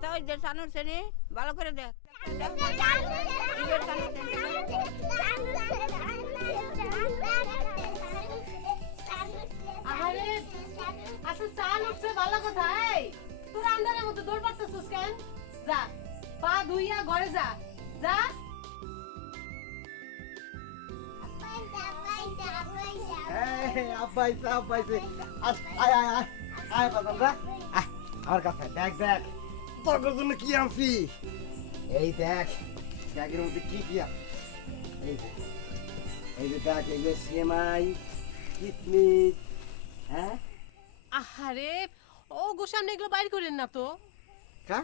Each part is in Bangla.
তো ওই যে সানুর শ্রেণী ভালো করে দেখ আরে আচ্ছা চাল উঠছে ভালো কথা। এই তোর আন্দারের মতো দৌড় পারতেছিস কেন? যা পা ধুইয়া ঘরে যা যা। আমার কাছে দেখ দেখ তোর জন্য কি আনছি। এই দেখ ব্যাগের মধ্যে কি কি আছে। এই যে দেখ এই যে সেমাই কিসমিস। হ্যাঁ আহারে ও গোসামনে এগুলো বাইর করেন না তো। কা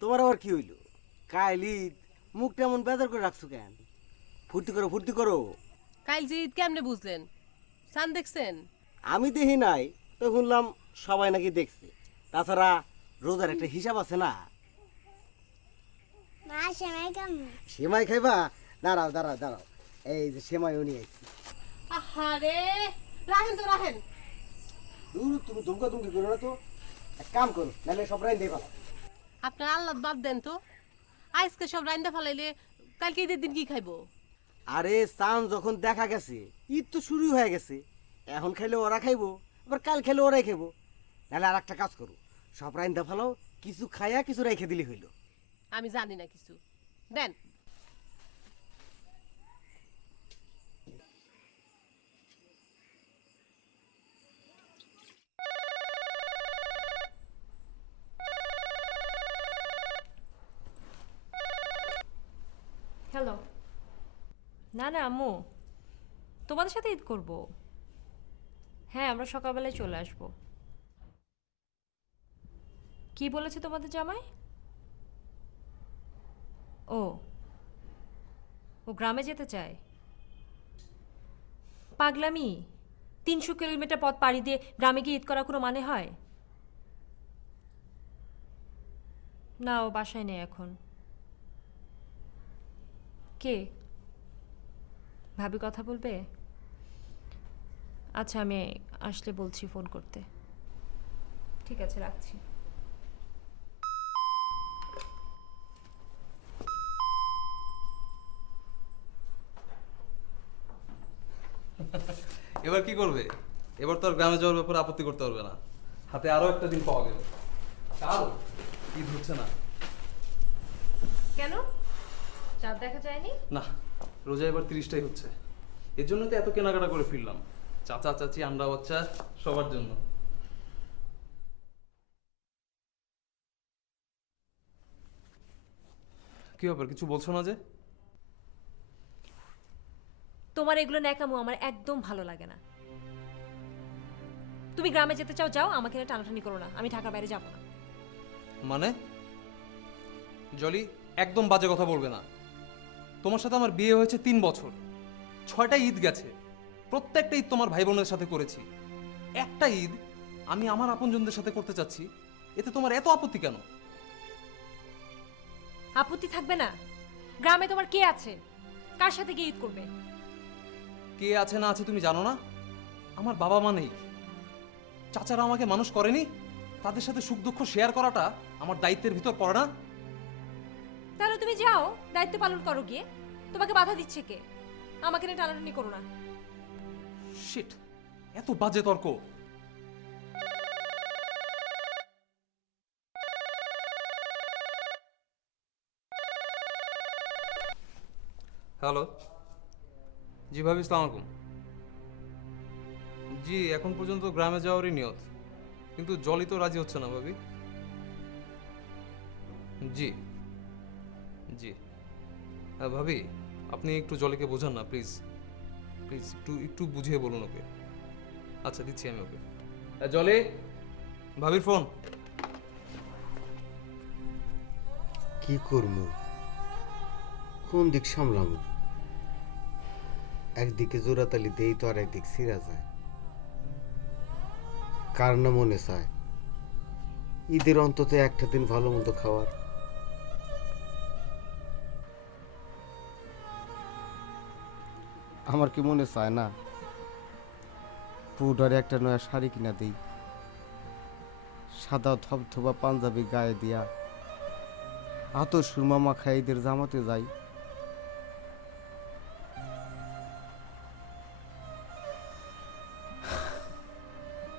তোমার আবার কি হইলো? কাইলি মুখটা এমন বেজার করে রাখছো কেন? ফুর্তি করো ফুর্তি করো। কাল যে ঈদ কেমনে বুঝলেন? সান দেখছেন? আমি দেখি নাই তো শুনলাম সবাই নাকি দেখছে। তাছাড়া রোজার একটা হিসাব আছে না। সেমাই খাইবা? দাঁড়াও দাঁড়াও দাঁড়াও এই যে সেমাইও নিয়ে আইছি। আহারে রাখেন তো রাখেন। তুমি দুমকা দুমকি করো না তো। এক কাম করো নাহলে সব রাইন দিয়ে পালা। আপনার আল্লাহ বাদ দেন তো। আজকে সব রাইন্দা ফেলাইলে কালকে ঈদের দিন কি খাইবো? আরে চান যখন দেখা গেছে ঈদ তো শুরু হয়ে গেছে। এখন খাইলে ওরা খাইবো, আবার কাল খেলে ওরাই খাইবো। নাহলে আর একটা কাজ করো, সব রাইন দা ফেলাও, কিছু খাইয়া কিছু রেখে দিলে হইলো। আমি জানি না কিছু। দেন। হ্যালো। না না আম্মু, তোমাদের সাথে ঈদ করব। হ্যাঁ আমরা সকালবেলায় চলে আসব। কি বলেছে তোমাদের জামাই? ও ও গ্রামে যেতে চায়। পাগলামি, 300 কিলোমিটার পথ পাড়ি দিয়ে গ্রামে গিয়ে ঈদ করার কোনো মানে হয়? না ও বাসায় নেই এখন। কে? ভাবি কথা বলবে? আচ্ছা আমি আসলে বলছি ফোন করতে। ঠিক আছে রাখছি। এবার কি করবে? এবার তো আর গ্রামে যাওয়ার ব্যাপারে আপত্তি করতে পারবে না। হাতে আরো একটা দিন পাওয়া গেল। কাল ঈদ হচ্ছে না। কেন? চাঁদ দেখা যায়নি? না, রোজা এবার 30টাই হচ্ছে। এর জন্য তো এত কেনাকাটা করে ফিরলাম। চাচা চাচি আন্ডা বাচ্চা সবার জন্য। কি ব্যাপার, কিছু বলছো না যে? তোমার এগুলো ন্যাকামো আমার একদম ভালো লাগে না। তুমি গ্রামে যেতে চাও যাও, আমাকে নিয়ে টানাটানি করো না। আমি ঢাকার বাইরে যাব না। মানে জলি, একদম বাজে কথা বলবে না। তোমার সাথে আমার বিয়ে হয়েছে 3 বছর, 6টা ঈদ গেছে। প্রত্যেকটা ঈদ তোমার ভাই বোনের সাথে করেছি। একটা ঈদ আমি আমার আপনজনদের সাথে করতে চাচ্ছি, এতে তোমার এত আপত্তি কেন? আপত্তি থাকবে না? গ্রামে তোমার কে আছে? কার সাথে গিয়ে ঈদ করবে? কে আছে না আছে তুমি জানো না? আমার বাবা মা নেই, চাচারা আমাকে মানুষ করেনি। তাদের সাথে সুখ দুঃখ শেয়ার করাটা আমার দায়িত্বের ভিতর পড়ে না? তাহলে তুমি যাও, দায়িত্ব পালন করো গিয়ে। তোমাকে বাধা দিচ্ছে কে? আমাকে নিয়ে টানাটানি করো না। শিট, এত বাজে তর্ক। হ্যালো, জি ভাবি, আসসালামু আলাইকুম। জি এখন পর্যন্ত গ্রামে যাওয়ারই নিয়ত, কিন্তু জলই তো রাজি হচ্ছে না ভাবি। জি জি ভাবি, আপনি একটু জলিকে বোঝান না প্লিজ। প্লিজ একটু একটু বুঝিয়ে বলুন ওকে। আচ্ছা দিচ্ছি আমি ওকে। জলে, ভাবির ফোন। কি করবো, কোন দিক সামলাবো? একদিকে জোড়াতালি দেই তো আর একদিক সিরা যায়। কার না মনে চায় ঈদের অন্তত একটা দিন ভালো মন্দ খাওয়ার? আমার কি মনে চায় না পুডারে একটা নয়া শাড়ি কিনা দেই, সাদা থপথপা পাঞ্জাবি গায়ে দিয়া আতর সুরমা মাখা ঈদের জামাতে যাই,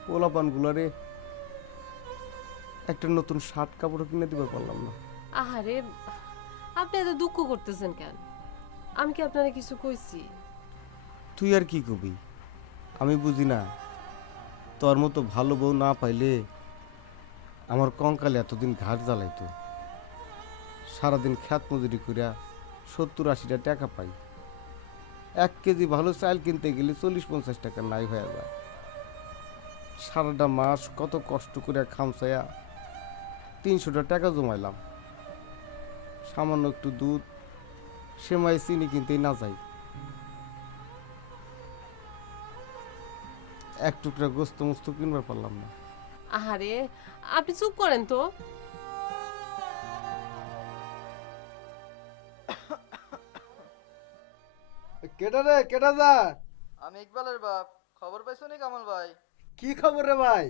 পোলাপানগুলারে একটা নতুন শার্ট কাপড় কিনে দিতে পারলাম না। আহারে, আপনি এত দুঃখ করতেছেন কেন? আমি কি আপনারে কিছু কইছি? তুই আর কি কবি, আমি বুঝি না তোর মতো ভালো বউ না পাইলে আমার কঙ্কালে এতদিন ঘাট জ্বালাইতো। সারাদিন খ্যাত মজুরি করিয়া 70-80 টাকা পাই, 1 কেজি ভালো চাল কিনতে গেলে 40-50 টাকা নাই হয়ে যায়। সারাটা মাস কত কষ্ট করে খামচাইয়া 300 টাকা জমাইলাম, সামান্য একটু দুধ সেমাই চিনি কিনতেই না যাই, এক টুকরা গোস্ত মস্ত কিনবার পারলাম না। আহারে, আপনি চুপ করেন তো। কেডা রে, কেডা যা? আমি ইকবালের বাপ। খবর পাইছো নি কামাল ভাই? কি খবর রে ভাই?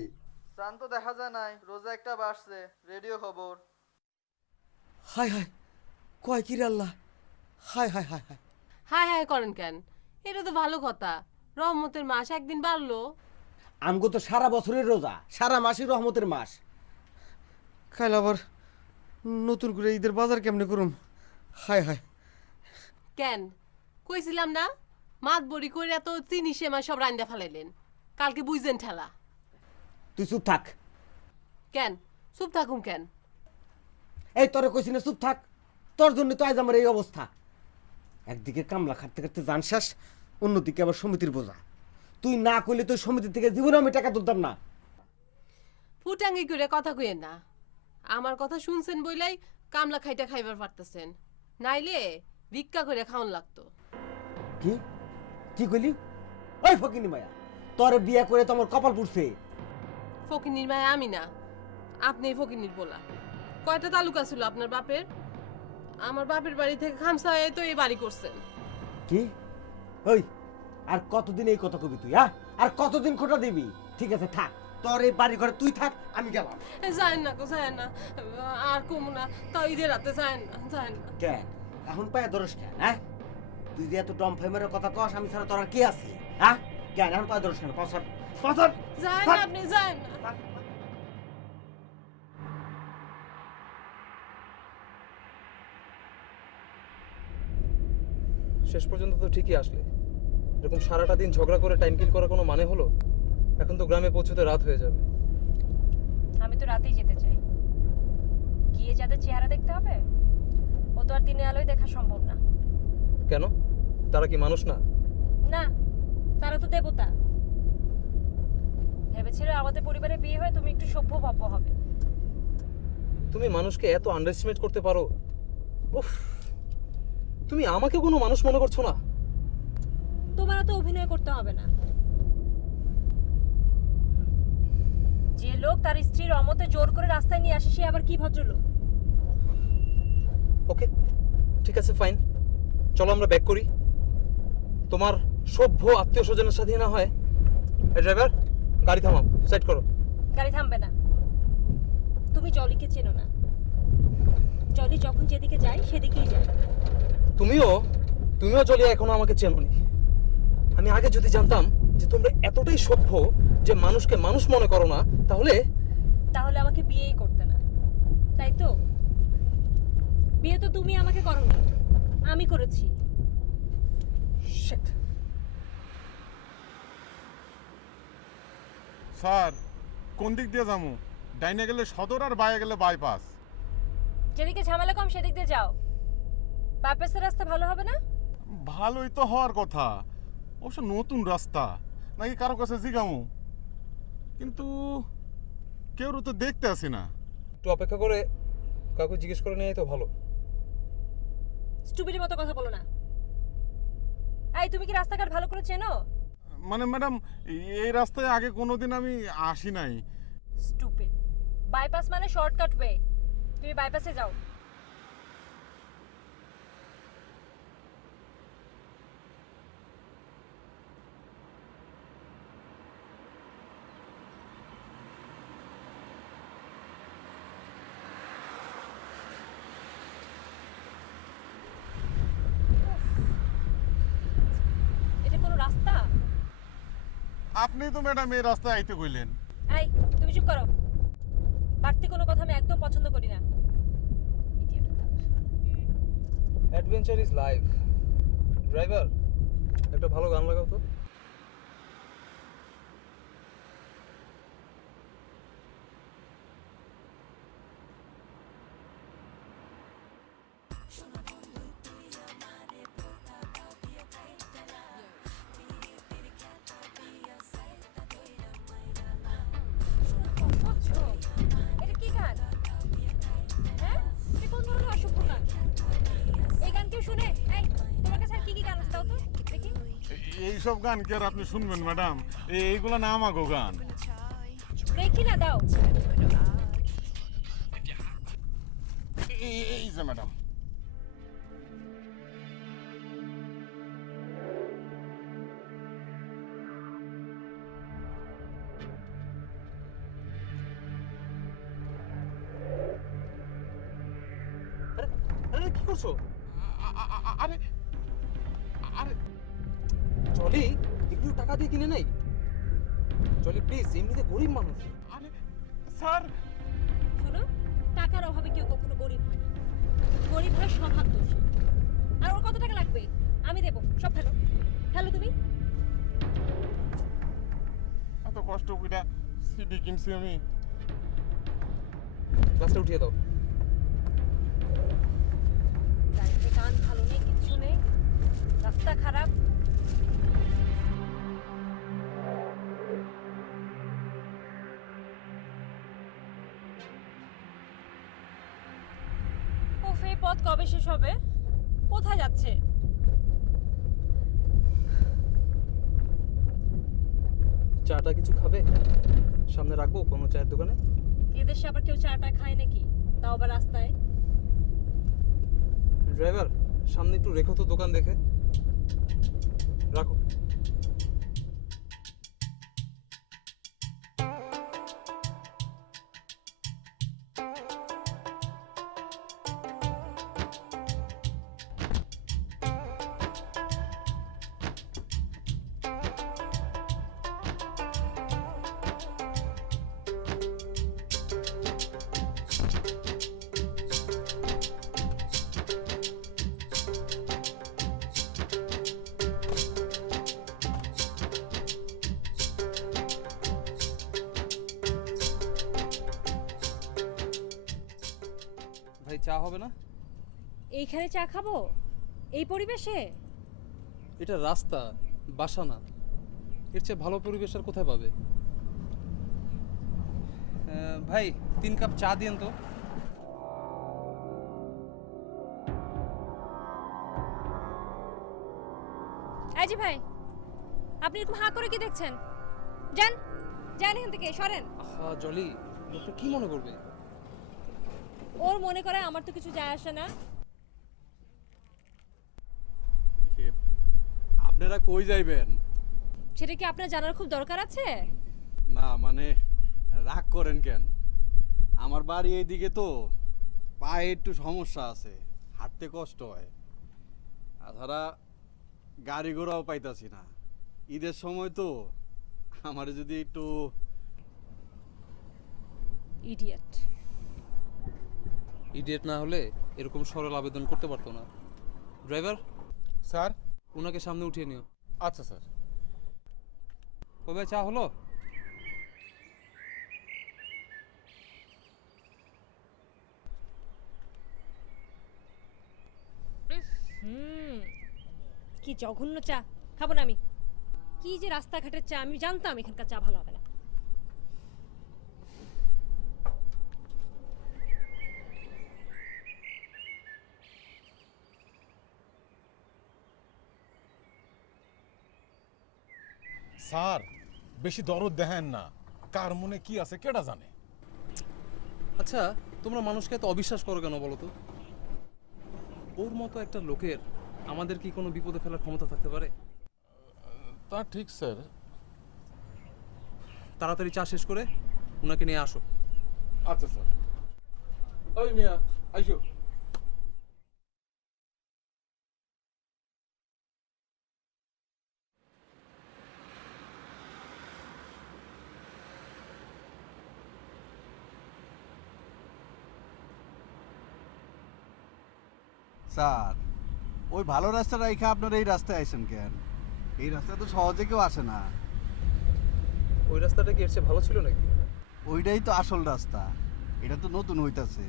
চান তো দেখা যায় নাই, রোজা একটা বাড়ছে, রেডিও খবর। হায় হায়, কয় কি রে আল্লাহ, হায় হায় হায় হায়। হায় হায় করেন কেন? এটা তো ভালো কথা, রহমতের মাস একদিন বাড়লো। আমগো তো সারা বছরের রোজা, সারা মাসই রহমতের মাস। কাল আবার নতুন করে ঈদের বাজার কেমনে করুম, হায় হায়। কেন কইছিলাম না, মাত বড়ি কইরা তো চিনি সেমা সব রান্দা ফেলাইলেন, কালকে বুঝছেন ঠেলা। তুই চুপ থাক। কেন চুপ থাকুম কেন? এই তোরে কইছি না চুপ থাক, তোর জন্য তো আজ আমার এই অবস্থা। একদিকে কামলা খাটতে খাটতে জান শেষ, অন্যদিকে আবার সমিতির বোঝা। তুই না কইলে তো সমিতি থেকে জীবনে আমি টাকা তুলতাম না। ফুটাঙ্গি করে কথা কইেন না, আমার কথা শুনছেন বইলাই কামলা খাইটা খাইবার পারতেছেন, নাইলে ভিক্ষা করে খাওয়ান লাগতো। কি কি কইলি? ওই ফকিনি মায়া, তোরে বিয়ে করে তো আমার কপাল পুড়ছে। ফকিনির মায় আমি না, আপনি ফকিনির বলা। কয়টা তালুকা ছিল আপনার বাপের? আমার বাপের বাড়ি থেকে খামসা হয়ে তো এই বাড়ি করছেন। কি? ওই আর কতদিন এই কথা কবি তুই? হ্যাঁ, আর কতদিন খোটা দিবি? ঠিক আছে থাক, তোর এই বাড়ি ঘরে তুই থাক, আমি গেলাম। যায়েন না গো, যায়েন না, আর কমু না, তাও ঈদের রাতে যায়েন না, যায়েন না। কেন এখন পায়ে ধরস কেন? হ্যাঁ, তুই যে এত ডম ফেমের কথা কস, আমি ছাড়া তোর আর কে আছে? হ্যাঁ, কেন এখন পায়ে ধরস কেন? পাঁচর পাঁচর যায়েন না, আপনি যায়েন না। শেষ পর্যন্ত তো ঠিকই আসলে। এরকম সারাটা দিন ঝগড়া করে টাইম কিল করার কোনো মানে হলো? এখন তো গ্রামে পৌঁছতে রাত হয়ে যাবে। আমি তো রাতেই যেতে চাই। গিয়ে যাদের চেহারা দেখতে হবে, ও তো আর দিনে আলোয় দেখা সম্ভব না। কেন? তারা কি মানুষ না? না, তারা তো দেবতা। ভেবেছিল আমাদের পরিবারে বিয়ে হয়ে তুমি একটু সভ্য ভব্য হবে। তুমি মানুষকে এত আন্ডারএস্টিমেট করতে পারো? উফ, তুমি আমাকে কোনো মানুষ মনে করছো না? তোমারও তো অভিনয় করতে হবে না। যে লোক তার স্ত্রীর অমতে জোর করে রাস্তায় নিয়ে আসে, সে আবার কি ভদ্রলোক? ওকে, ঠিক আছে, ফাইন, চলো আমরা ব্যাক করি। তোমার সভ্য আত্মীয় স্বজনের সাথে না হয়। ড্রাইভার, গাড়ি থামাও, সাইড করো। গাড়ি থামবে না। তুমি জলিকে চেনো না। জলি যখন যেদিকে যায় সেদিকেই যায়। তুমিও জলিয়া এখনো আমাকে চেনোনি। আমি আগে যদি জানতাম যে তোমরা এতটাই সভ্য যে মানুষকে মানুষ মনে করো না, তাহলে আমাকে বিয়েই করতে না, তাই তো? বিয়ে তো তুমি আমাকে করোনি, আমি করেছি। Shit. স্যার, কোন দিক দিয়ে যাবো? ডাইনে গেলে সদর আর বায়ে গেলে বাইপাস। যেদিকে ঝামেলা কম সেদিক দিয়ে যাও। বাইপাসের রাস্তা ভালো হবে না? ভালোই তো হওয়ার কথা, অবশ্য নতুন রাস্তা, নাকি কারো কাছে জিগামু, কিন্তু কেউ তো দেখতে আসি না। একটু অপেক্ষা করে কাউকে জিজ্ঞেস করে নেওয়াই তো ভালো। স্টুপিডের মতো কথা বলো না। এই, তুমি কি রাস্তাঘাট ভালো করে চেনো? মানে ম্যাডাম, এই রাস্তায় আগে কোনোদিন আমি আসি নাই। স্টুপিড। বাইপাস মানে শর্টকাট ওয়ে। তুমি বাইপাসে যাও। আপনি তো ম্যাডাম এই রাস্তায় আইতে কইলেন। এই তুমি চুপ করো, বাড়তি কোনো কথা আমি একদম পছন্দ করি না। Adventure is life. ড্রাইভার, একটা ভালো গান লাগাও তো। এটা কি গান? হ্যাঁ, এটা কোন ধরনের অসভ্য গান? এই গান কেউ শুনে? এই তোমার কাছে আর কি কি গান আছে দাও তো দেখি। এইসব গান কি আর আপনি শুনবেন ম্যাডাম? এইগুলো না আমাগো গান। দেখি না, দাও। এই যে ম্যাডাম। আরে কি করছো? আরে আরে জলি, একটু টাকা দিয়ে কিনে নেই। জলি প্লিজ, এমনিতে গরিব মানুষ। আরে স্যার, শোনো, টাকার অভাবে কেউ কখনো গরিব হয় না। গরিব হয় স্বভাব দোষে। আর ওর কত টাকা লাগবে? আমি দেবো, সব ফেলো। ফেলো তুমি। এত কষ্ট করে সিডি কিনছি আমি। গ্লাসটা উঠিয়ে দাও। গাড়িতে গান ভালো নেই, কিচ্ছু নেই, রাস্তা খারাপ। ওফ, এই পথ কবে শেষ হবে? কোথায় যাচ্ছে? চাটা কিছু খাবে? সামনে রাখবো কোনো চায়ের দোকানে? এদেশে আবার কেউ চাটা খায় নাকি, তাও আবার রাস্তায়? ড্রাইভার, সামনে একটু রেখো তো দোকান দেখে। রাখো। ভাই, চা হবে না? এইখানে চা খাবো? এই পরিবেশে? এটা রাস্তা, বাসা না। এর চেয়ে ভালো পরিবেশ আর কোথায় পাবে? ভাই, 3 কাপ চা দিন তো। এই যে ভাই, আপনি এরকম হাঁ করে কি দেখছেন? যান, যান এখান থেকে, সরেন। আহা জলি, লোকটা কি মনে করবে? ওর মনে করে আমার তো কিছু যায় আসে না। আপনারা কই যাইবেন? সেটা কি আপনার জানার খুব দরকার আছে? না মানে রাগ করেন কেন? আমার বাড়ি এইদিকে তো, পায়ে একটু সমস্যা আছে, হাঁটতে কষ্ট হয়। তাছাড়া গাড়ি ঘোড়াও পাইতাছি না। ঈদের সময় তো, আমার যদি একটু। ইডিয়েট। ইডিয়েট না হলে এরকম সরল আবেদন করতে পারতো না। Driver, sir. ওনাকে সামনে উঠিয়ে নিও। আচ্ছা স্যার। ও ভাই, চা হলো? কি জঘন্য চা, খাবো না আমি। কি যে রাস্তাঘাটের চা, আমি জানতাম এখানকার চা ভালো হবে না। স্যার, বেশি দরদ দেখেন না। কার মনে কি আছে কেডা জানে? আচ্ছা, তোমরা মানুষকে এত অবিশ্বাস করো কেন বলো তো? ওর মতো একটা লোকের আমাদের কি কোনো বিপদে ফেলার ক্ষমতা থাকতে পারে? তা ঠিক স্যার। তাড়াতাড়ি চা শেষ করে ওনাকে নিয়ে আসো। আচ্ছা স্যার। ওই মিয়া, আইসো। স্যার ওই ভালো রাস্তা রাইখা আপনারা এই রাস্তায় আইছেন কেন? এই রাস্তা তো সহজে কেউ আসে না। ওই রাস্তাটা কি এর চেয়ে ভালো ছিল নাকি? ওইটাই তো আসল রাস্তা, এটা তো নতুন হইতাছে।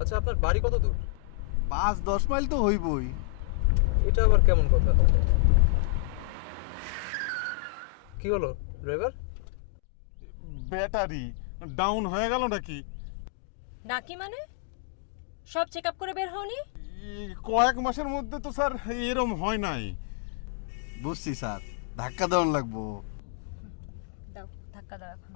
আচ্ছা, আপনার বাড়ি কত দূর? 5-10 মাইল তো হইবই। এটা আবার কেমন কথা? কি হলো ড্রাইভার? ব্যাটারি ডাউন হয়ে গেল নাকি? নাকি মানে সব চেক আপ করে বের হওনি? কয়েক মাসের মধ্যে তো স্যার এরম হয় নাই। বুঝছি স্যার, ধাক্কা দেওয়ান লাগবো। দাও ধাক্কা দাও এখন।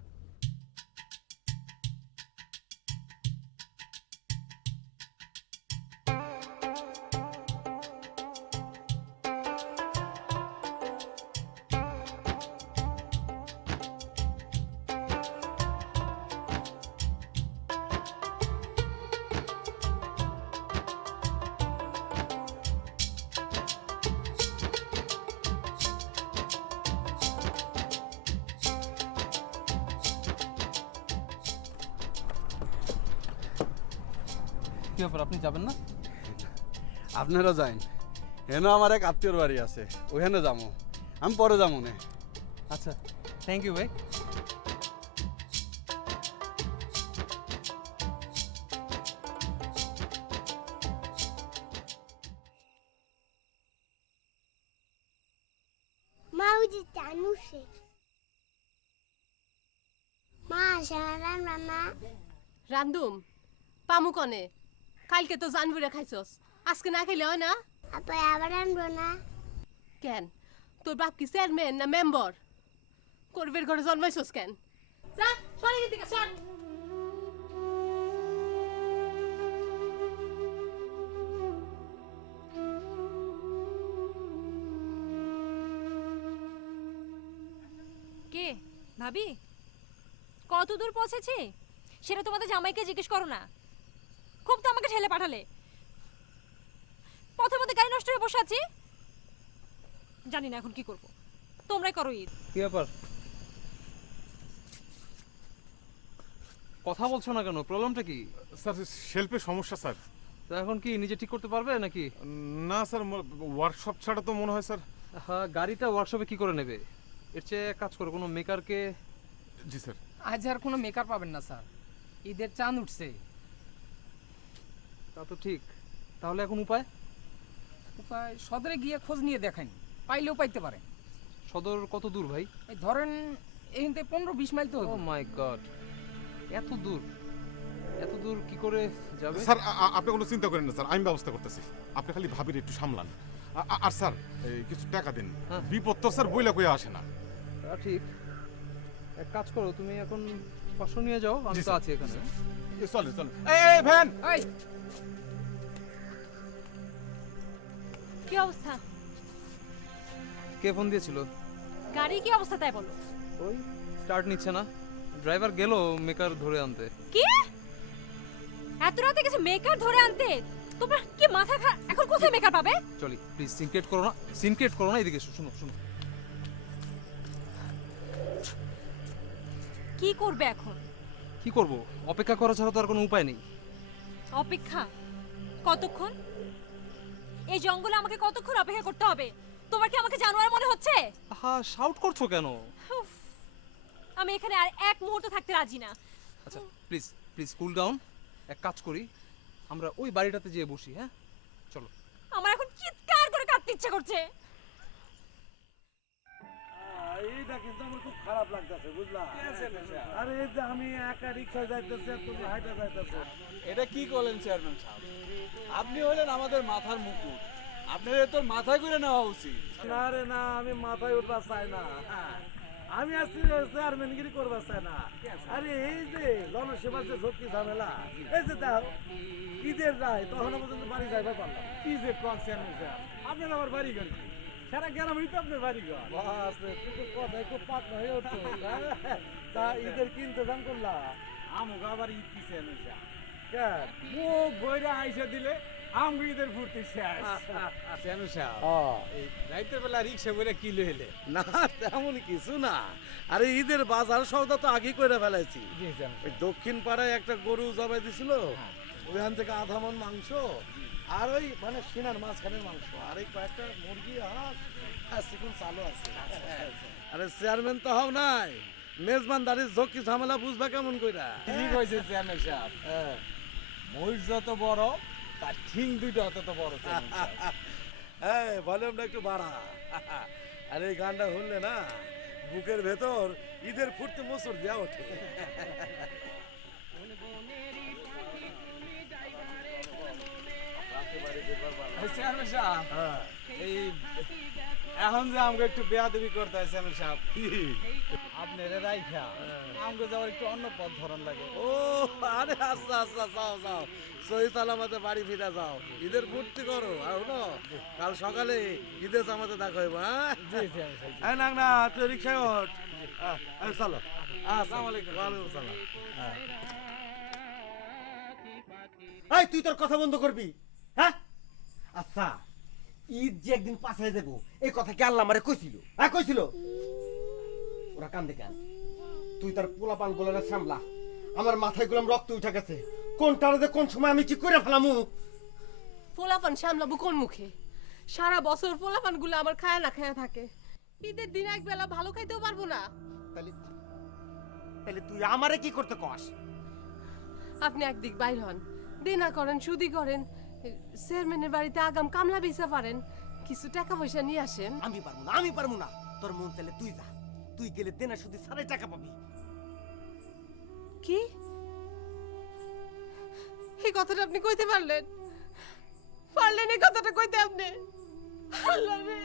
কি ব্যাপার, আপনি যাবেন না? আপনারা যাইন, হেন আমার এক আত্মীয়র বাড়ি আছে, ওখানে যাবো। আমি পরে যাবো না। আচ্ছা, থ্যাংক ইউ ভাই। মা ওই যে চানুসে মা সারান মামা রান্দুম পামু কনে, কালকে তো জানবুরে খাইছস, আজকে না খাইলে হয় না? আপা আবার আনবো না। কেন, তোর বাপ কি চেয়ারম্যান না মেম্বার? করবের ঘরে জন্মাইছস কেন? যা সরে গেছে দিকে সর। কে ভাবি, কত দূর পৌঁছেছি সেটা তোমাদের জামাইকে জিজ্ঞেস করো না। খুব তো আমাকে ঠেলে পাঠালে, পথের মধ্যে গাড়ি নষ্ট হয়ে বসে আছি, জানি না এখন কি করব। তোমরাই করো ঈদ। কি ব্যাপার, কথা বলছো না কেন? প্রবলেমটা কি? স্যার শেল্পে সমস্যা স্যার। তো এখন কি নিজে ঠিক করতে পারবে নাকি? না স্যার, ওয়ার্কশপ ছাড়া তো মনে হয় স্যার। হ্যাঁ, গাড়িটা ওয়ার্কশপে কি করে নেবে? এর চেয়ে এক কাজ করো, কোনো মেকারকে। জি স্যার। আজ আর কোনো মেকার পাবেন না স্যার, ঈদের চাঁদ উঠছে। তা তো ঠিক, তাহলে এখন উপায়? উপায় সদরে গিয়ে খোঁজ নিয়ে দেখেন, পাইলেও পাইতে পারেন। সদর কত দূর ভাই? এই ধরেন এখান থেকে 15-20 মাইল তো ও হবে। মাই গড, এত দূর, এত দূর কি করে যাবে? স্যার আপনি কোনো চিন্তা করেন না স্যার, আমি ব্যবস্থা করতেছি। আপনি খালি ভাবির একটু সামলান। আর স্যার এই কিছু টাকা দিন। হ্যাঁ। বিপদ তো স্যার বইলা কইয়া আসে না। তা ঠিক, এক কাজ করো, তুমি এখন 500 নিয়ে যাও, আমি জি তো স্যার। আছি এখানে। চলে চলে, এই ভ্যান। এই কি অবস্থা? কে ফোন দিয়েছিল? গাড়ি কি অবস্থা তাই বলো। ওই স্টার্ট নিচ্ছে না, ড্রাইভার গেল মেকার ধরে আনতে। কি এত রাতে কিছু মেকার ধরে আনতে? তোমরা কি মাথা এখন কোথায় মেকার পাবে? চলি প্লিজ, সিনক্রেট করো না, সিনক্রেট করো না, এদিকে এসো, শোনো শোনো। কি করবে এখন? কি করব, অপেক্ষা করা ছাড়া তো আর কোনো উপায় নেই। অপেক্ষা? কতক্ষণ? এই জঙ্গলে আমাকে কতক্ষণ অপেক্ষা করতে হবে? তোমার কি আমাকে জানোয়ার মনে হচ্ছে? হ্যাঁ, শাউট করছো কেন? উফ, আমি এখানে আর এক মুহূর্ত থাকতে রাজি না। আচ্ছা প্লিজ প্লিজ কুল ডাউন, এক কাজ করি, আমরা ওই বাড়িটাতে যেয়ে বসি। হ্যাঁ চলো। আমার এখন চিৎকার করে কাঁদতে ইচ্ছা করছে। এইটা কিন্তু আমার খুব খারাপ লাগতেছে, বুঝলা? আরে এই যে আমি একা রিক্সায় যাইতেছি আর তুমি হাইটা যাইতেছো। এটা কি করলেন চেয়ারম্যান সাহেব? আপনি হলেন আমাদের মাথার মুকুট, আপনার তো মাথায় করে নেওয়া উচিত। না রে না, আমি মাথায় উঠবা চাই না। আমি আসছি চেয়ারম্যানগিরি করবা চাই না। আরে এই যে জনসেবার যে ঝক্কি ঝামেলা, এই যে দেখো ঈদের রায় তখনও পর্যন্ত বাড়ি যাইবা পারলাম। কি যে কোন চেয়ারম্যান সাহেব, আপনার আমার বাড়ি ঘর কি? সারা গ্রামই তো আপনার বাড়ি ঘর। বাসরে, কিন্তু কথাই খুব পাতলা হয়ে উঠছো। তা ঈদের কি ইন্তজাম করলা? আমুক আবার ঈদ কি চেয়ারম্যান সাহেব? মুখ বইরা আইসা দিলে আমগিদের ফুর্তি শেষ চেয়ারম্যান সাহেব এই রাইতের বেলা রিক্সা করে কি লইলে? না তেমন কিছু না, আরে ঈদের বাজার সওদা তো আগেই করে ফেলাইছি। জি চেয়ারম্যান ওই দক্ষিণ পাড়ায় একটা গরু জবাই দিছিল, ওইখান থেকে আধা মণ মাংস আর ওই মানে সিনার মাঝখানের মাংস আর এই কয়েকটা মুরগি হাঁস আর চিকন চালু আছে। আরে চেয়ারম্যান তো হও নাই, মেজবানদারির ঝক্কি ঝামেলা বুঝবা কেমন কইরা? ঠিক হয়েছে চেয়ারম্যান সাহেব, মহিষ যত বড় তার ঠিং দুইটা তত বড় চেয়ারম্যান সাহেব। হ্যাঁ ভলিউমটা একটু বাড়া। আর এই গানটা শুনলে না বুকের ভেতর ঈদের ফুর্তি মসুর দেওয়া ওঠে। চেয়ারম্যান সাহেব এই এখন যে আমাকে একটু বেয়াদবি করতে হয় চেয়ারম্যান সাহেব, আপনার রাইখা আমাকে যাওয়ার একটু অন্য পথ ধরন লাগে। ও আরে আচ্ছা আচ্ছা, যাও যাও সহি সালামতে বাড়ি ফিরে যাও, ঈদের ফুর্তি করো। আর শোনো কাল সকালে ঈদের জামাতে দেখা হইব। হ্যাঁ জি চেয়ারম্যান সাহেব। এই নাক না তুই রিক্সায় ওঠ। এই চলো। আসসালামু আলাইকুম। ওয়ালাইকুম সালাম। এই তুই তোর কথা বন্ধ করবি, হ্যাঁ? আচ্ছা ঈদ যে একদিন পাশে দেবো এই কথা কি আল্লাহ আমারে কইছিল? হ্যাঁ কইছিল? ওরা কান্দে কেন? তুই তার পোলাপান গোলারে সামলা, আমার মাথায় গুলাম রক্ত উঠে গেছে, কোনটারে যে কোন সময় আমি কি করে ফেলামু। পোলাপান সামলাবো কোন মুখে? সারা বছর পোলাপান গুলো আমার খায় না খায়া থাকে, ঈদের দিন এক বেলা ভালো খাইতেও পারবো না। তাহলে তাহলে তুই আমারে কি করতে কস? আপনি একদিক বাইর হন, দেনা করেন, সুদি করেন, চেয়ারম্যানের বাড়িতে আগাম কামলা বেচা পারেন, কিছু টাকা পয়সা নিয়ে আসেন। আমি পারবো না, আমি পারবো না। তোর মন চাইলে তুই যা, তুই গেলে দেনা সুদি সারাই টাকা পাবি। কি এই কথাটা আপনি কইতে পারলেন? পারলেন এই কথাটা কইতে আপনি? আল্লাহ রে!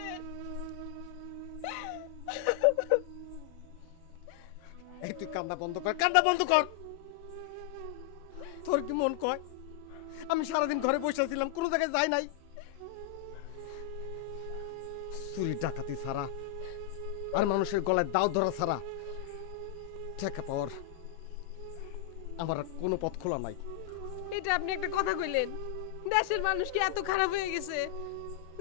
এই তুই কান্না বন্ধ কর, কান্না বন্ধ কর। তোর কি মন কয় আমি সারাদিন ঘরে বসে ছিলাম, কোনো জায়গায় যাই নাই? চুরি ডাকাতি ছাড়া আর মানুষের গলায় দাও ধরা ছাড়া টাকা পাওয়ার আমার আর কোনো পথ খোলা নাই। এটা আপনি একটা কথা কইলেন? দেশের মানুষ কি এত খারাপ হয়ে গেছে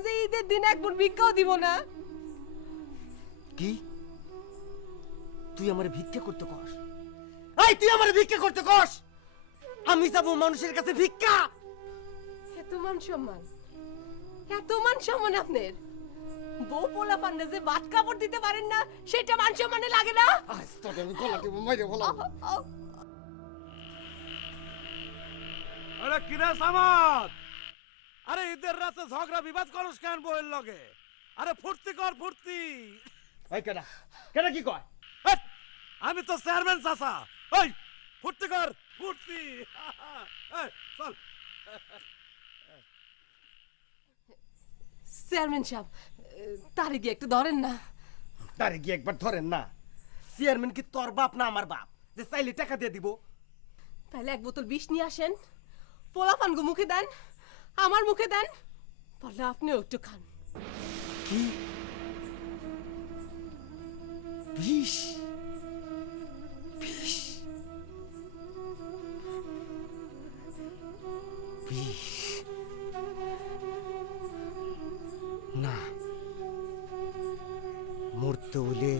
যে ঈদের দিন একবার ভিক্ষাও দিব না? কি তুই আমার ভিক্ষা করতে কস? এই তুই আমার ভিক্ষা করতে কস? আমি যাব মানুষের কাছে ভিক্ষা? এত মান সম্মান, এত মান সম্মান আপনার? বউ পোলা পান্ডে যে বাত কাপড় দিতে পারেন না সেটা মান সম্মানে লাগে না? আজ তোকে আমি গলা টিপে মাইরে ফেলাম। আরে কিরে সামাদ, আরে ঈদের রাতে ঝগড়া বিবাদ করস কেন বউয়ের লগে? আরে ফুর্তি কর ফুর্তি। এই কেডা কেডা কি কয়? হেৎ, আমি তো চেয়ারম্যান চাচা। ওই ফুর্তি কর ফুর্তি। এই, চল। চেয়ারম্যান সাহেব তারে গিয়ে একটু ধরেন না। তারে গিয়ে একবার ধরেন না। চেয়ারম্যান কি তোর বাপ না আমার বাপ যে চাইলে টাকা দিয়ে দিব? তাহলে এক বোতল বিষ নিয়ে আসেন, পোলাপানগো মুখে দেন, আমার মুখে দেন, বললে আপনিও একটু খান। কি বিষ? বিষ বিষ না, মরতে হলে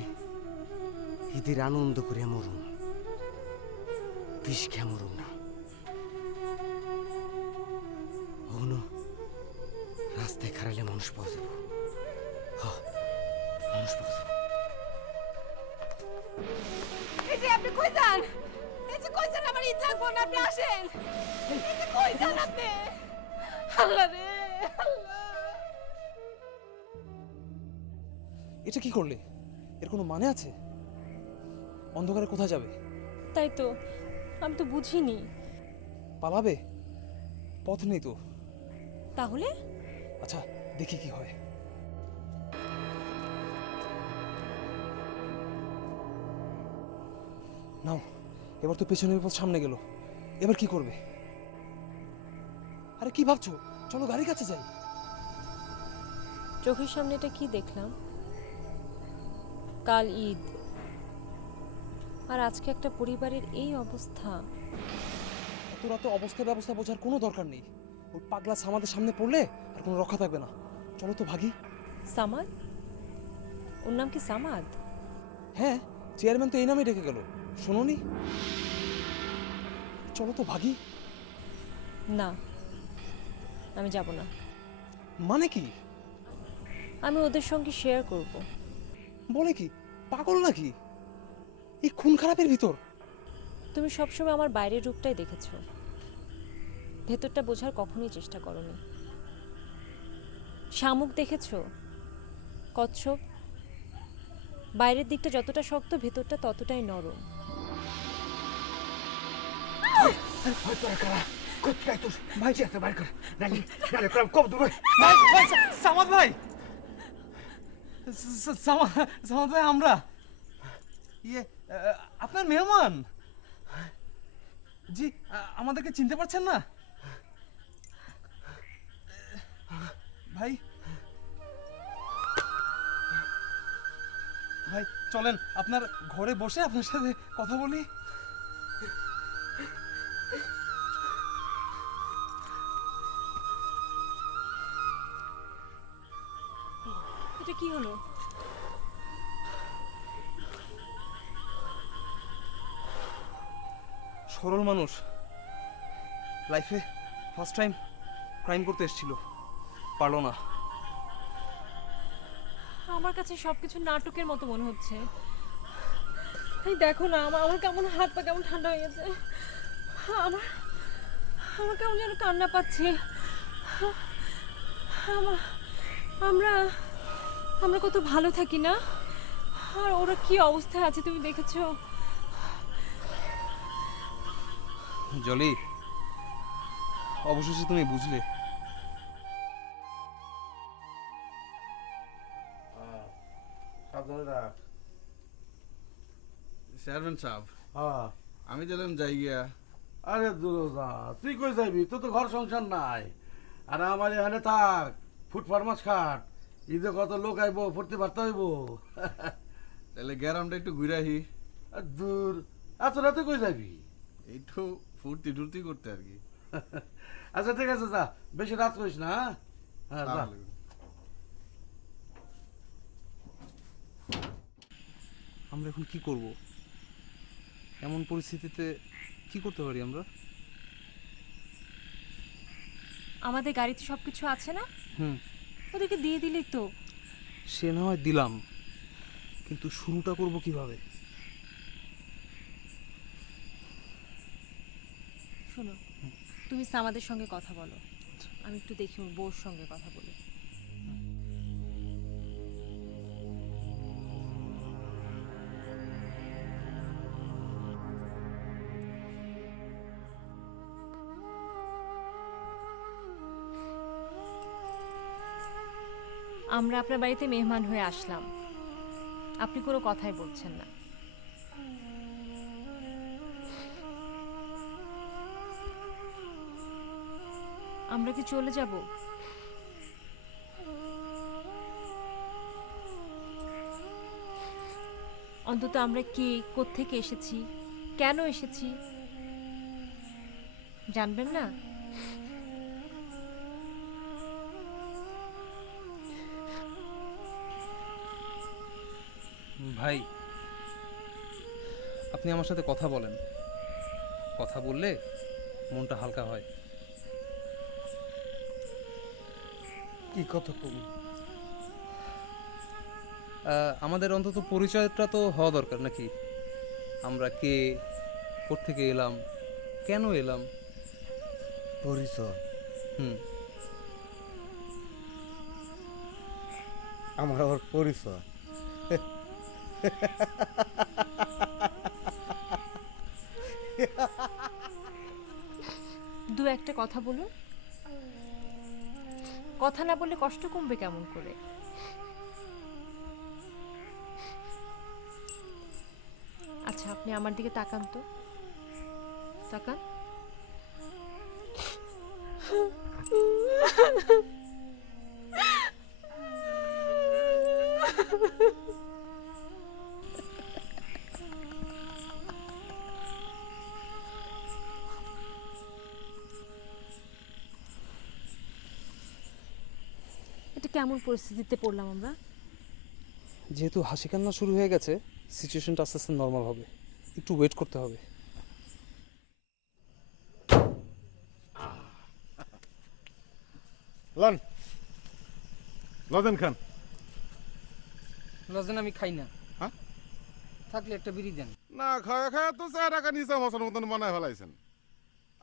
ঈদের আনন্দ করে মরুন, বিষ খেয়ে মরুন না। হনো রাস্তায় খারাইলে মানুষ পাওয়া যাবো, মানুষ পাওয়া যাবো। এই যে আপনি কই যান? এই যে কই যান? আমার ঈদ লাগবো না, আপনি আসেন। এই যে কই যান আপনি? আল্লাহ রে আল্লাহ! এটা কি করলে? এর কোনো মানে আছে? অন্ধকারে কোথায় যাবে? তাই তো আমি তো বুঝিনি। পালাবে? পথ নেই তো। তাহলে আচ্ছা দেখি কি হয়। নাও, এবার তো পেছনের পথ সামনে গেল, এবার কি করবে? আরে কি ভাবছো? চলো গাড়ির কাছে যাই। চোখের সামনে এটা কি দেখলাম? কাল ঈদ, আর আজকে একটা পরিবারের এই অবস্থা। এত রাতে অবস্থা ব্যবস্থা বোঝার কোনো দরকার নেই। ওর পাগলা আমাদের সামনে পড়লে আর কোনো রক্ষা থাকবে না। চলো তো ভাগি। সামাদ? ওর নাম কি সামাদ? হ্যাঁ, চেয়ারম্যান তো এই নামে ডেকে গেল, শোনোনি? চলো তো ভাগি। না, আমি যাব না। মানে কি? আমি ওদের সঙ্গে শেয়ার করব। বলে কি? পাগল নাকি? এই খুন খারাপের ভিতর? তুমি সবসময় আমার বাইরের রূপটাই দেখেছো, ভেতরটা বোঝার কখনোই চেষ্টা করনি। শামুক দেখেছো? কচ্ছপ? বাইরের দিকটা যতটা শক্ত, ভেতরটা ততটাই নরম। ভাই ভাই কর কম দূর সামাদ ভাই, সামাদ ভাই, আমরা ইয়ে আপনার মেহমান। জি, আমাদেরকে চিনতে পারছেন না? ভাই, ভাই চলেন আপনার ঘরে বসে আপনার সাথে কথা বলি। এটা কি হলো? সরল মানুষ, লাইফে ফার্স্ট টাইম ক্রাইম করতে এসেছিল, পারলো না। আমার কাছে সবকিছু নাটকের মতো মনে হচ্ছে। এই দেখো না, আমার কেমন হাত পা কেমন ঠান্ডা হয়ে গেছে। আমার আমার কেমন যেন কান্না পাচ্ছে। আমরা আমরা কত ভালো থাকি না, আর ওরা কি অবস্থায় আছে তুমি দেখেছো? জলি, অবশেষে তুমি বুঝলে। সাবধানে রাখ। চেয়ারম্যান সাহেব, হ্যাঁ। আমি দিলাম যাই গিয়া। আরে দুরোজা, তুই কই যাবি? তোর তো ঘর সংসার নাই। আর আমার এখানে থাক, ফুট ফার্মাস খাট। ঈদে কত লোক আইবো, ফুটতে পারতে হইব। তাহলে গ্যারামটা একটু ঘুরাহি। আর দূর, এত রাতে কই যাবি? একটু ফুর্তি টুর্তি করতে আর কি। আচ্ছা ঠিক আছে, যা, বেশি রাত করিস না। হ্যাঁ যা। আমরা এখন কি করব? এমন পরিস্থিতিতে কি করতে পারি আমরা? আমাদের গাড়িতে সবকিছু আছে না? হুম, ওদেরকে দিয়ে দিলেই তো। সে না হয় দিলাম, কিন্তু শুরুটা করব কিভাবে? শোনো, তুমি সামাদের সঙ্গে কথা বলো, আমি একটু দেখি ওর বউর সঙ্গে কথা বলি। আমরা আপনার বাড়িতে মেহমান হয়ে আসলাম, আপনি কোনো কথাই বলছেন না। আমরা কি চলে যাব? অন্তত আমরা কে, কোত্থেকে এসেছি, কেন এসেছি জানবেন না? ভাই, আপনি আমার সাথে কথা বলেন। কথা বললে মনটা হালকা হয়। কি কথা কবি? আমাদের অন্তত পরিচয়টা তো হওয়া দরকার নাকি? আমরা কে, কোত্থেকে এলাম, কেন এলাম? পরিচয়? হুম, আমার আবার পরিচয়? দু একটা কথা বলুন। কথা না বললে কষ্ট কমবে কেমন করে? আচ্ছা, আপনি আমার দিকে তাকান তো, তাকান। কেমন পরিস্থিতিতে পড়লাম আমরা? যেহেতু হাসি কান্না শুরু হয়ে গেছে, সিচুয়েশনটা আস্তে আস্তে নর্মাল হবে, একটু ওয়েট করতে হবে। লন লজেন খান। লজেন আমি খাই না। হ্যাঁ? থাকলে একটা বিড়ি দেন। না খায় খায় তো চা টাকা নিচা মশার মতন বানায় ফেলাইছেন।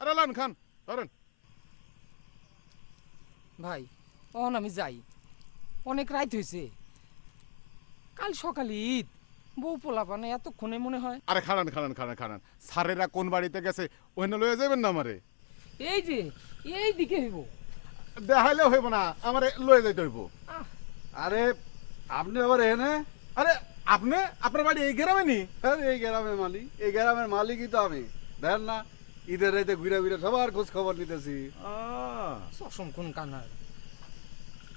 আরে লন খান ধরেন। ভাই অন আমি যাই, অনেক রাত হয়েছে, কাল সকালে ঈদ, বউ পোলাপানে এতক্ষণে মনে হয়। আরে খানান খানান খানান খানান, স্যারেরা কোন বাড়িতে গেছে ওখানে লয়ে যাবেন না আমারে? এই যে এই দিকে হইব। দেখাইলেও হইব না, আমারে লয়ে যাইতে হইব। আরে আপনি আবার এনে? আরে আপনি, আপনার বাড়ি এই গ্রামে নি? আরে এই গ্রামের মালিক, এই গ্রামের মালিকই তো আমি। দেন না ঈদের রাতে ঘুরে ঘুরে সবার খোঁজ খবর নিতেছি। সসম কোন কানার,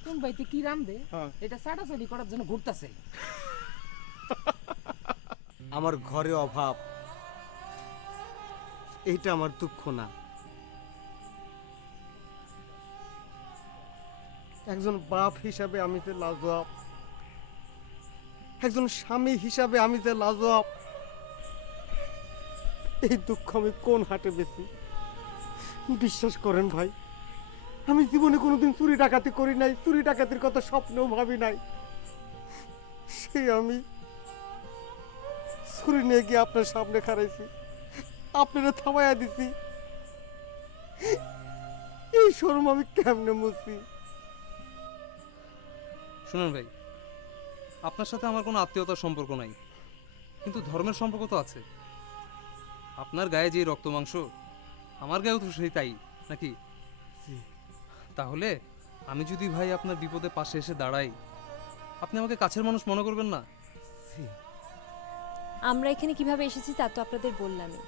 কোন বাইতে কি রাম দে, এটা চাটাচাটি করার জন্য ঘুরতাছে। আমার ঘরে অভাব, এইটা আমার দুঃখ না। একজন বাপ হিসাবে আমি যে লাজবাব, একজন স্বামী হিসাবে আমি যে লাজবাব, এই দুঃখ আমি কোন হাটে বেশি? বিশ্বাস করেন ভাই, আমি জীবনে কোনোদিন চুরি ডাকাতি করি নাই, চুরি ডাকাতির কথা স্বপ্নেও ভাবি নাই। সেই আমি ছুরি নিয়ে গিয়ে আপনার সামনে খাড়াইছি, আপনারা থামাইয়া দিছি। এই শরম আমি কেমনে মুছি? শুনুন ভাই, আপনার সাথে আমার কোনো আত্মীয়তার সম্পর্ক নাই, কিন্তু ধর্মের সম্পর্ক তো আছে। আপনার গায়ে যে রক্ত মাংস, আমার গায়েও তো সেই তাই নাকি? তাহলে আমি যদি ভাই আপনার বিপদে পাশে এসে দাঁড়াই, আপনি আমাকে কাছের মানুষ মনে করবেন না? আমরা এখানে কিভাবে এসেছি তা তো আপনাদের বললামই।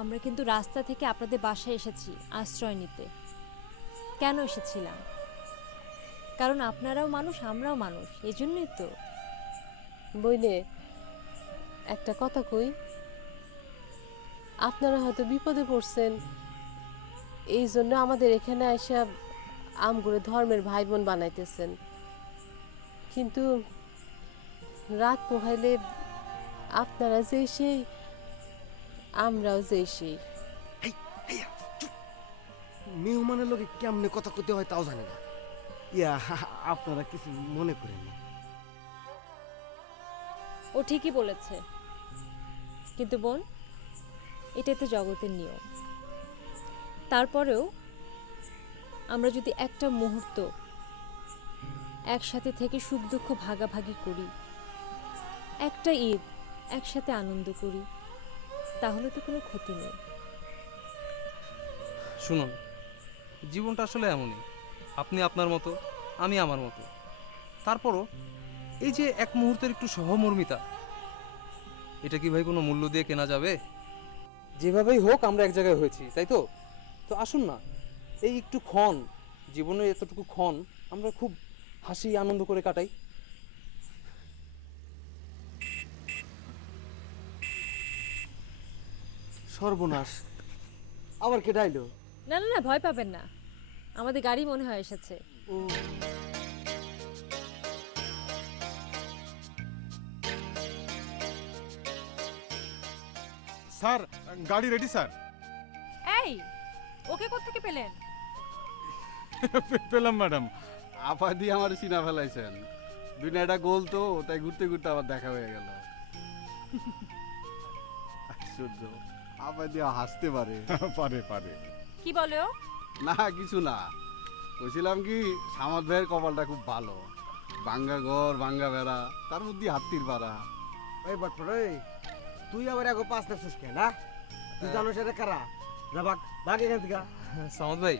আমরা কিন্তু রাস্তা থেকে আপনাদের বাসায় এসেছি আশ্রয় নিতে। কেন এসেছিলাম? কারণ আপনারাও মানুষ, আমরাও মানুষ, এজন্যই তো। বইনে একটা কথা কই, আপনারা হয়তো বিপদে পড়ছেন, এই জন্য আমাদের এখানে এসে আমগুলো ধর্মের ভাই বোন বানাইতেছেন, কিন্তু রাত পোহাইলে আপনারা যে সেই, আমরাও যে সেই। মেহমানের লোকে কেমনে কথা কইতে হয় তাও জানে না। ইয়া, আপনারা কিছু মনে করেন না। ও ঠিকই বলেছে, কিন্তু বোন, এটাই তো জগতের নিয়ম। তারপরেও আমরা যদি একটা মুহূর্ত একসাথে থেকে সুখ দুঃখ ভাগাভাগি করি, একটা ঈদ একসাথে আনন্দ করি, তাহলে তো কোনো ক্ষতি নেই। শুনুন, জীবনটা আসলে এমনই, আপনি আপনার মতো, আমি আমার মতো। তারপরও এই যে এক মুহূর্তের একটু সহমর্মিতা, এটা কি ভাই কোনো মূল্য দিয়ে কেনা যাবে? যেভাবেই হোক আমরা এক জায়গায় হয়েছি, তাই তো? তো আসুন না, এই একটু ক্ষণ, জীবনের এতটুকু ক্ষণ আমরা খুব হাসি আনন্দ করে কাটাই। সর্বনাশ, আবার কে ডাইলো? না না না, ভয় পাবেন না, আমাদের গাড়ি মনে হয় এসেছে। স্যার গাড়ি রেডি স্যার। এই, ওকে কোত্থেকে পেলেন? পেলাম ম্যাডাম। আপা দিয়ে আমার চিনা ফেলাইছেন, দুনিয়াটা গোল তো, তাই ঘুরতে ঘুরতে আবার দেখা হয়ে গেল। আশ্চর্য, আপা দিয়ে হাসতে পারে। পারে পারে। কি বলো? না কিছু না, বলছিলাম কি সামাদ ভাইয়ের কপালটা খুব ভালো, ভাঙ্গা ঘর ভাঙ্গা বেড়া, তার মধ্যে হাতির পাড়া। এই বাটপার, এই তুই আবার আগে পাঁচ নাচছিস কেন? না তুই জানো সেটা কারা? যা ভাগ ভাগ এখান থেকে। সামাদ ভাই,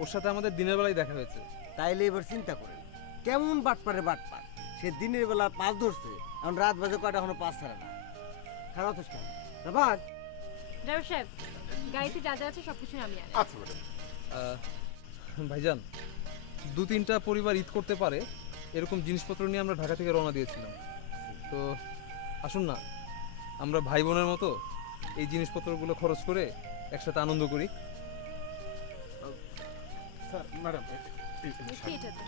ওর সাথে আমাদের দিনের বেলায় দেখা হয়েছে। তাইলে এবার চিন্তা করেন কেমন বাটপারে বাটপার। সে দিনের বেলা পাঁচ ধরছে, এখন রাত বাজে কয়টা, এখনো পাঁচ ছাড়ে না। খারাপ হচ্ছিস কেন? যা ভাগ। ড্রাইভার সাহেব, গাড়িতে যা যা আছে সবকিছু নামিয়ে আনেন। আচ্ছা ম্যাডাম। ভাইজান, 2-3টা পরিবার ঈদ করতে পারে এরকম জিনিসপত্র নিয়ে আমরা ঢাকা থেকে রওনা দিয়েছিলাম। তো আসুন না, আমরা ভাই বোনের মতো এই জিনিসপত্রগুলো খরচ করে একসাথে আনন্দ করি। স্যার ম্যাডাম দেখি এটাতে।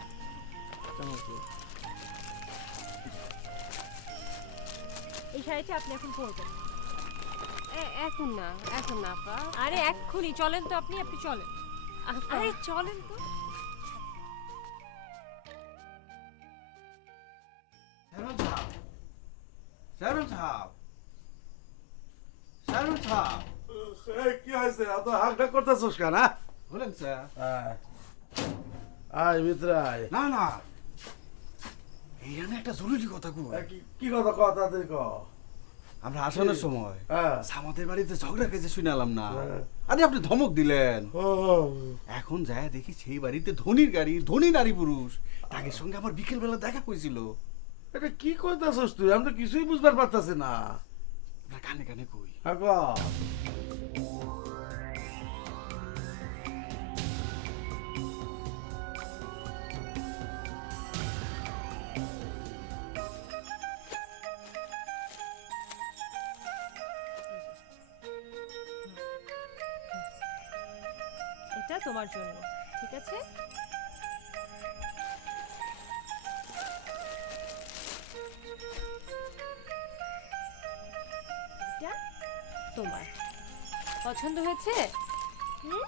এই শাড়িটা আপনি এখন পরবেন। এখন না আপা। আরে এক্ষুনি চলেন তো, আপনি চলেন। আরে চলেন তো। কি হয়েছে এত হাঁকডাক করতেছিস কেন? বলেন স্যার। আয় ভিতরে আয়। না না, এইখানে একটা জরুরি কথা কই। কি কথা কও তাড়াতাড়ি ক। আমরা আসানোর সময় হ্যাঁ। আমাদের বাড়িতে ঝগড়া কেছে শুনালাম না। হ্যাঁ। আরে আপনি ধমক দিলেন। এখন যায় দেখি সেই বাড়িতে ধনীর গাড়ি, ধনী নারী পুরুষ, তাদের সঙ্গে আমার বিকেল বেলা দেখা হয়েছিল। এটা কি কইতাছস তুই? আমি তো কিছুই বুঝবার পারতাছি না। আমরা কানে কানে কই। হ্যাঁ ক। এটা তোমার জন্য, ঠিক আছে? এটা তোমার পছন্দ হয়েছে? হুম?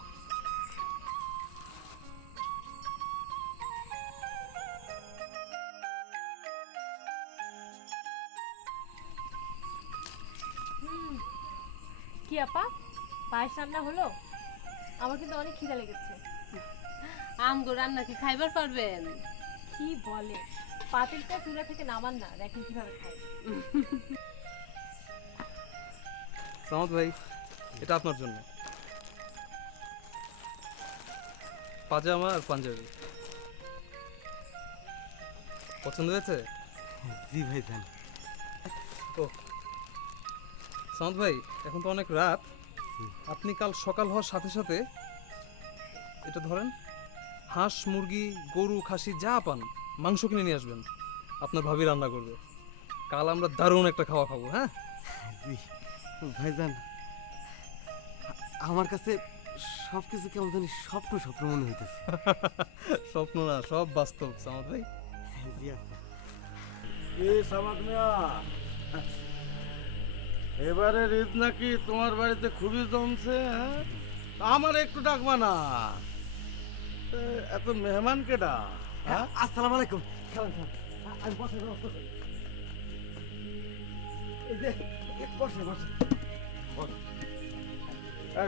কি আপা, পায়েস রান্না হলো? আমার কিন্তু অনেক খিদা লেগেছে। আমগো রান্না কি খাইবার পারবেন? কি বলে, পাতিলটা চুলা থেকে নামান না, দেখেন কিভাবে খাই। সামাদ ভাই, এটা আপনার জন্য। পাজামা আর পাঞ্জাবি পছন্দ হয়েছে? জি ভাইজান। ও সামাদ ভাই, এখন তো অনেক রাত, আপনি কাল সকাল হওয়ার সাথে সাথে এটা ধরেন, হাঁস, মুরগি, গরু, খাসি যা পান মাংস কিনে নিয়ে আসবেন, আপনার ভাবি রান্না করবে। কাল আমরা দারুণ একটা খাওয়া খাবো। হ্যাঁ জি ভাইজান, আমার কাছে সবকিছু কেমন জানি স্বপ্ন স্বপ্ন মনে হইতেছে। স্বপ্ন না, সব বাস্তব সামাদ ভাই। জি আপা। এ সামাদ মিয়া, এবারে ঈদ নাকি তোমার বাড়িতে খুবই জমছে? হ্যাঁ, আমার একটু ডাকবা না? এত মেহমান কেডা? হ্যাঁ, আসসালামু আলাইকুম। খালাম খালাম, আমি বসার ব্যবস্থা করি। এই যে বসে বসে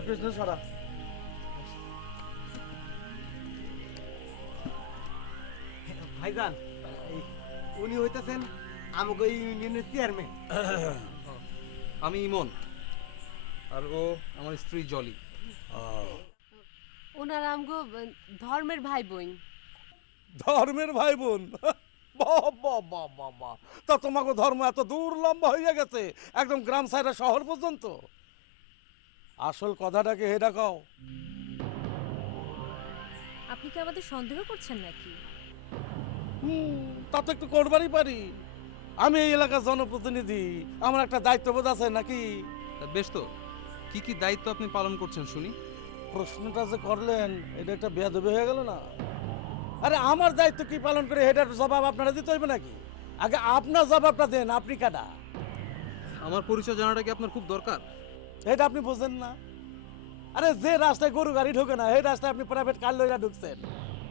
পিছনে সরা। ভাইজান, এই উনি হইতেছেন আমাকে ইউনিয়নের চেয়ারম্যান। আমি ইমন, আর ও আমার স্ত্রী জলি। ওনারা আমগো ধর্মের ভাই বোন। ধর্মের ভাই বোন? তা তোমাকে ধর্ম এত দূর লম্বা হয়ে গেছে, একদম গ্রাম সাইডে শহর পর্যন্ত? আসল কথাটাকে হেডা কও। আপনি কি আমাদের সন্দেহ করছেন নাকি? তা তো একটু করবারই পারি। আমি এই এলাকার জনপ্রতিনিধি, আমার একটা দায়িত্ববোধ আছে নাকি? তা বেশ, তো কি কি দায়িত্ব আপনি পালন করছেন শুনি? প্রশ্নটা যে করলেন, এটা একটা বেয়াদবি হয়ে গেল না? আরে আমার দায়িত্ব কি পালন করে এটার জবাব আপনারা দিতে হইবে নাকি? আগে আপনার জবাবটা দেন, আপনি কাটা? আমার পরিচয় জানাটা কি আপনার খুব দরকার? এটা আপনি বোঝেন না? আরে যে রাস্তায় গরু গাড়ি ঢোকে না, এই রাস্তায় আপনি প্রাইভেট কার লইয়া ঢুকছেন।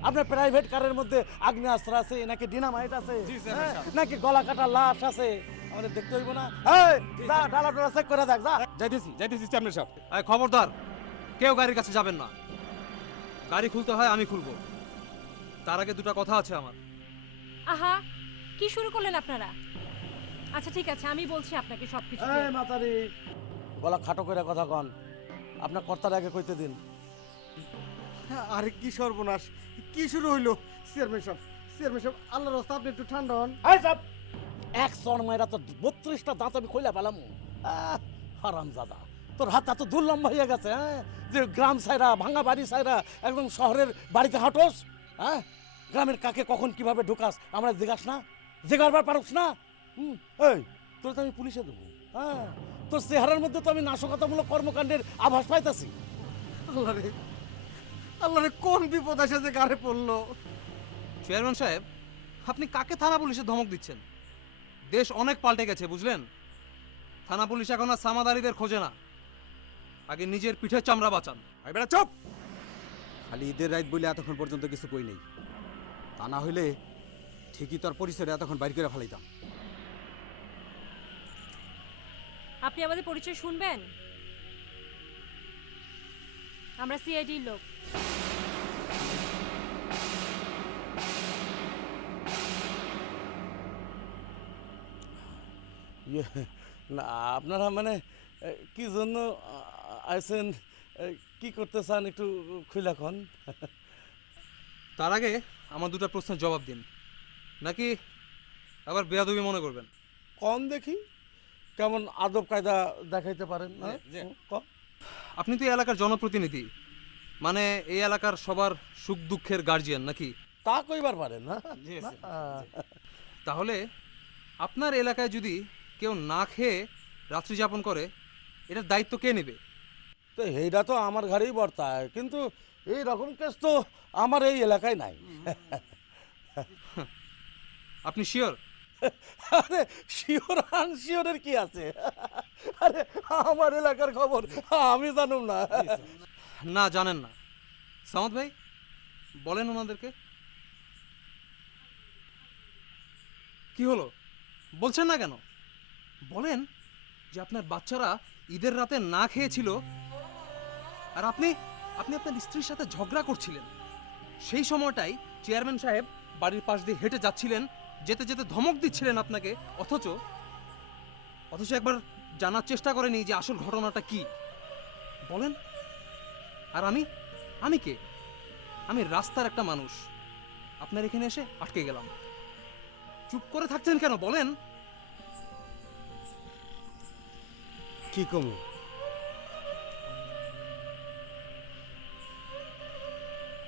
আপনার প্রাইভেট কারের মধ্যে আগ্নেয়াস্ত্র আছে নাকি ডিনামাইট আছে, হ্যাঁ, নাকি গলা কাটা লাশ আছে? আমাদের দেখতে হইব না? এই যা ডালা ডালা চেক করে দেখ, যা। যাইতেছি চেয়ারম্যান সাহেব। এই খবরদার, কেউ গাড়ির কাছে যাবেন না। গাড়ি খুলতে হয় আমি খুলবো, তার আগে দুটো কথা আছে আমার। আহা, কি শুরু করলেন আপনারা? আচ্ছা ঠিক আছে, আমি বলছি আপনাকে সবকিছু। এই মাতারি, গলা খাটো করে কথা কন। আপনার কর্তার আগে কইতে দিন। আরে কি সর্বনাশ, কি শুরু হইলো? চেয়ারম্যান সাহেব, চেয়ারম্যান সাহেব, আল্লাহর রাস্তা আপনি একটু ঠান্ডা হন। এই সব এক সর মাইরা তো 32টা দাঁত আমি কইলা পেলাম। হারামজাদা, তোর হাত এত দূর লম্বা হয়ে গেছে, হ্যাঁ, যে গ্রাম সাইরা, ভাঙা বাড়ি সাইরা একদম শহরের বাড়িতে হাঁটোস? হ্যাঁ, গ্রামের কাকে কখন কিভাবে ঢুকাস আমরা জিজ্ঞাস না? জিজ্ঞাসবার পারস না? এই তোর তো আমি পুলিশে দেবো। হ্যাঁ, তোর চেহারার মধ্যে তো আমি নাশকতামূলক কর্মকাণ্ডের আভাস পাইতাছি। আল্লাহ রে, আল্লাহ রে, কোন বিপদ আসে যে গাড়ে পড়লো? চেয়ারম্যান সাহেব, আপনি কাকে থানা পুলিশে ধমক দিচ্ছেন? দেশ অনেক পাল্টে গেছে, বুঝলেন? থানা পুলিশ এখন আর সামাদারিদের খোঁজে না, আগে নিজের পিঠের চামড়া বাঁচান। বেটা চুপ! খালি ঈদের রাত বলে এতক্ষণ পর্যন্ত কিছু কই নেই, তা না হইলে ঠিকই তোর পরিচয়টা এতক্ষণ বাইর করে ফেলাইতাম। আপনি আমাদের পরিচয় শুনবেন? আমরা সিআইডির লোক। ইয়ে, না আপনারা মানে কি জন্য আইছেন, কি করতে চান একটু খুইলা কন। তার আগে আমার দুটো প্রশ্নের জবাব দিন, নাকি আবার বেয়াদবি মনে করবেন? কন দেখি কেমন আদব কায়দা দেখাইতে পারেন। আপনি তো এই এলাকার জনপ্রতিনিধি, মানে এই এলাকার সবার সুখ দুঃখের গার্জিয়ান নাকি? তা কইবার পারেন না? তাহলে আপনার এলাকায় যদি কেউ না খেয়ে রাত্রি যাপন করে, এটার দায়িত্ব কে নেবে? তো এইটা তো আমার ঘরেই বর্তায়, কিন্তু এই রকম কেস তো আমার এই এলাকায় নাই। আপনি শিওর? আরে শিওর আনশিওরের কি আছে? আরে আমার এলাকার খবর আমি জানুম না? না, জানেন না। সামাদ ভাই, বলেন ওনাদেরকে। কি হলো, বলছেন না কেন? বলেন যে আপনার বাচ্চারা ঈদের রাতে না খেয়েছিল, আর আপনি আপনার স্ত্রীর সাথে ঝগড়া করছিলেন। সেই সময়টাই চেয়ারম্যান সাহেব বাড়ির পাশ দিয়ে হেঁটে যাচ্ছিলেন, যেতে যেতে ধমক দিচ্ছিলেন আপনাকে, অথচ একবার জানার চেষ্টা করেনি যে আসল ঘটনাটা কি। বলেন। আর আমি কে? আমি রাস্তার একটা মানুষ, আপনার এখানে এসে আটকে গেলাম। চুপ করে থাকছেন কেন, বলেন। কি কমু?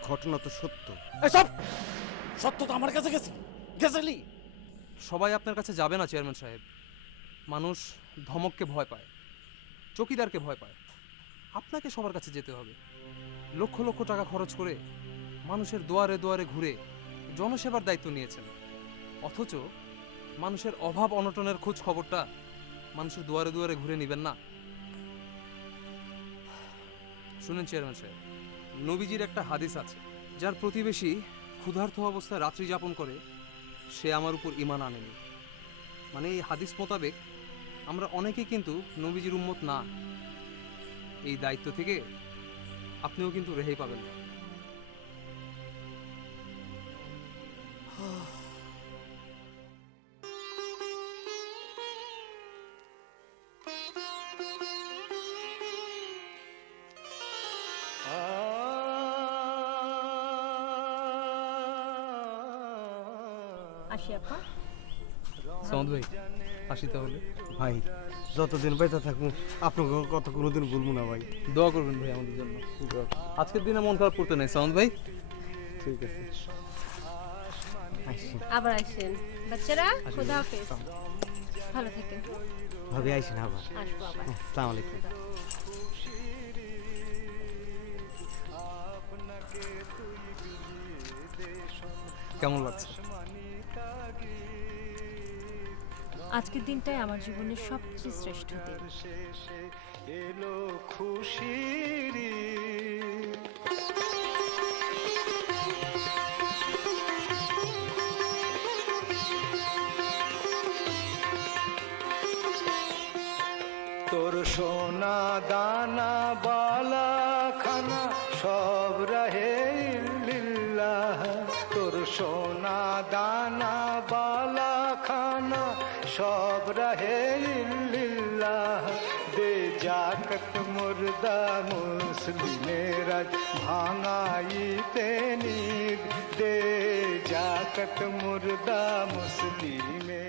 ঘটনা তো সত্য। এসব সত্য তো আমার কাছে গেছিলি। সবাই আপনার কাছে যাবে না চেয়ারম্যান সাহেব। মানুষ ধমককে ভয় পায়, চকিদারকে ভয় পায়। আপনাকে সবার কাছে যেতে হবে। লক্ষ লক্ষ টাকা খরচ করে মানুষের দুয়ারে দুয়ারে ঘুরে জনসেবার দায়িত্ব নিয়েছেন, অথচ মানুষের অভাব অনটনের খোঁজ খবরটা মানুষের দুয়ারে দুয়ারে ঘুরে নেবেন না। শুনেন চেয়ারম্যান সাহেব, নবীজির একটা হাদিস আছে, যার প্রতিবেশী ক্ষুধার্ত অবস্থায় রাত্রি যাপন করে সে আমার উপর ঈমান আনেনি। মানে এই হাদিস মোতাবেক আমরা অনেকেই কিন্তু নবীজির উম্মত না। এই দায়িত্ব থেকে আপনিও কিন্তু রেহাই পাবেন না। আসি আপা। সামদ ভাই, আসি তাহলে। ভাই যতদিন বেঁচে থাকবো আপনাকে কত কোনোদিন ভুলবো না ভাই। দোয়া করবেন ভাই আমাদের জন্য। আজকের দিনে মন খারাপ করতে নেই সামদ ভাই। ঠিক আছে, আসি। আবার আসেন বাচ্চারা। খোদা হাফেজ, ভালো থাকেন। ভাবি আইসেন আবার। আসবো আবার। আসসালামু আলাইকুম। কেমন লাগছে? আজকের দিনটাই আমার জীবনের সবচেয়ে শ্রেষ্ঠ দিন। এলো খুশির তোর সোনা দানা বালা খানা সব রহে লিল্লাহ, তোর সোনা দানা বালা খানা সব রহে লিল্লাহ। দে জাকত মুর্দা মুসলিমের ভাঙাইতে নিদ, দে জাকত মুর্দা মুসলিমের